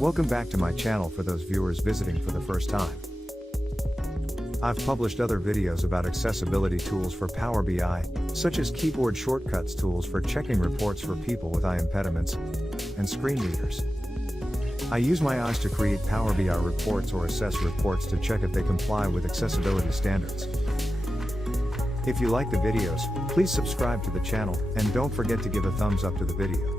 Welcome back to my channel for those viewers visiting for the first time. I've published other videos about accessibility tools for Power BI, such as keyboard shortcuts tools for checking reports for people with eye impediments, and screen readers. I use my eyes to create Power BI reports or assess reports to check if they comply with accessibility standards. If you like the videos, please subscribe to the channel, and don't forget to give a thumbs up to the video.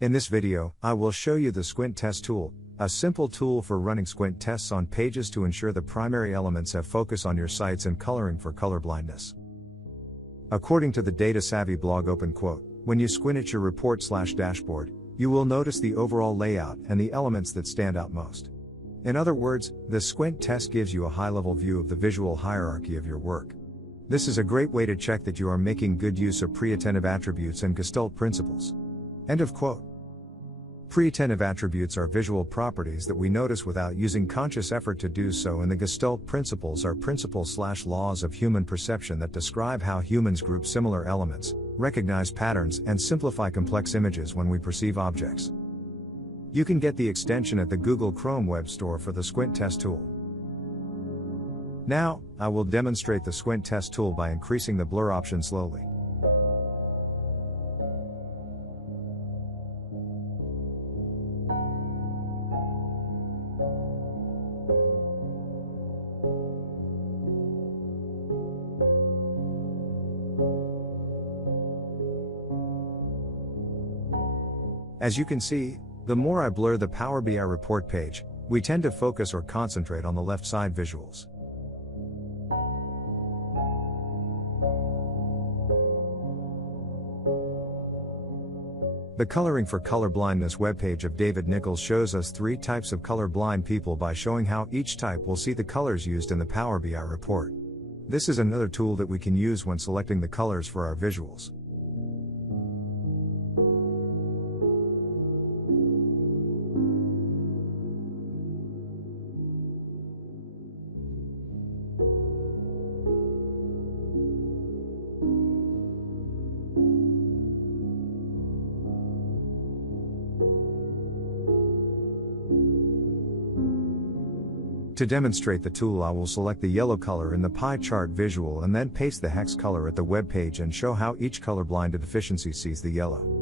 In this video, I will show you the Squint Test tool, a simple tool for running squint tests on pages to ensure the primary elements have focus on your sites and coloring for color blindness. According to the Data Savvy blog open quote, when you squint at your report/dashboard, you will notice the overall layout and the elements that stand out most. In other words, the Squint Test gives you a high-level view of the visual hierarchy of your work. This is a great way to check that you are making good use of pre-attentive attributes and Gestalt principles. End of quote. Pre-attentive attributes are visual properties that we notice without using conscious effort to do so, and the Gestalt principles are principles/laws of human perception that describe how humans group similar elements, recognize patterns, and simplify complex images when we perceive objects. You can get the extension at the Google Chrome Web Store for the Squint Test tool. Now, I will demonstrate the Squint Test tool by increasing the blur option slowly. As you can see, the more I blur the Power BI report page, we tend to focus or concentrate on the left side visuals. The Coloring for Colorblindness webpage of David Nichols shows us 3 types of colorblind people by showing how each type will see the colors used in the Power BI report. This is another tool that we can use when selecting the colors for our visuals. To demonstrate the tool, I will select the yellow color in the pie chart visual and then paste the hex color at the web page and show how each colorblind deficiency sees the yellow.